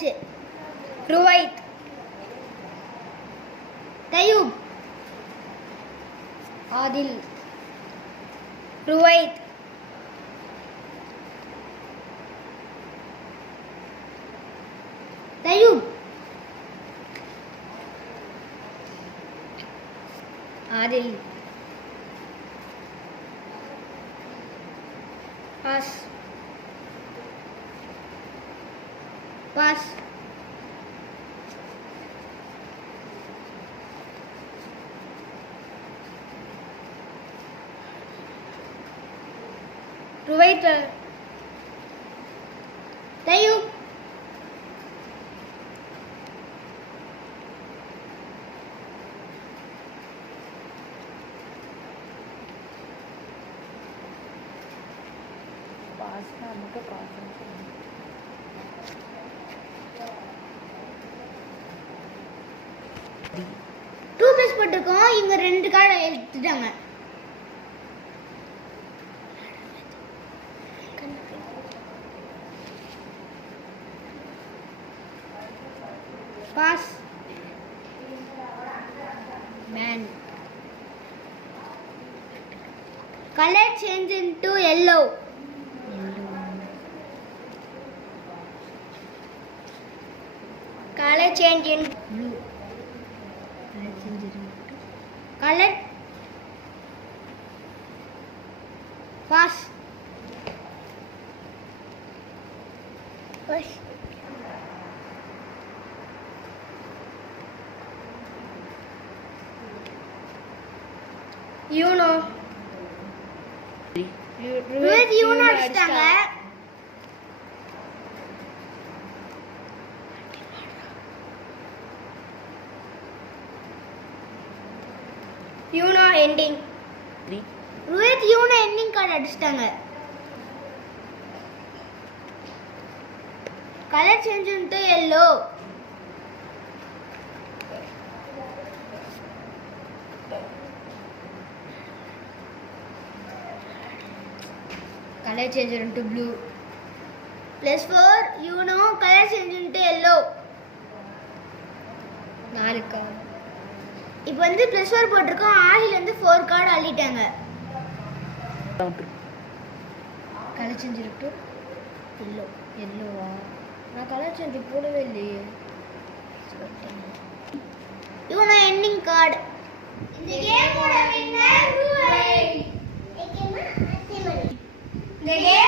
ஆயிடுச்சு. ருவைத், தயூப், ஆதில், ருவைத், தயூப், ஆதில், பாஸ், பாஸ், ருவைத், தயூப், பாஸ்னா நமக்கு பாசம் சொல்லணும். டூ பிளஸ் போட்டிருக்கோம். இவங்க 2 கார்டு எடுத்துட்டாங்க. Pass, man, colour change into yellow, color change in blue, color pass, push, you know ருவைத் யூனோ அடிச்சிட்டாங்க. யூனோ எண்டிங், ருவைத் யூனோ எண்டிங் கார்டு அடிச்சிட்டாங்க. Colour change into yellow, color change into blue, +4 Uno color change into yellow. 4 card இப்போ வந்து +4 போட்டிருக்கோம். ஆஹில் வந்து 4 கார்டு அள்ளிட்டாங்க. Colour change இருக்கு எல்லோவா? நான் கலர் சேஞ்ச் போடவே இல்லையே. You know ending card. இந்த கேமோட வின்னர் ருவைத். இந்த கேம்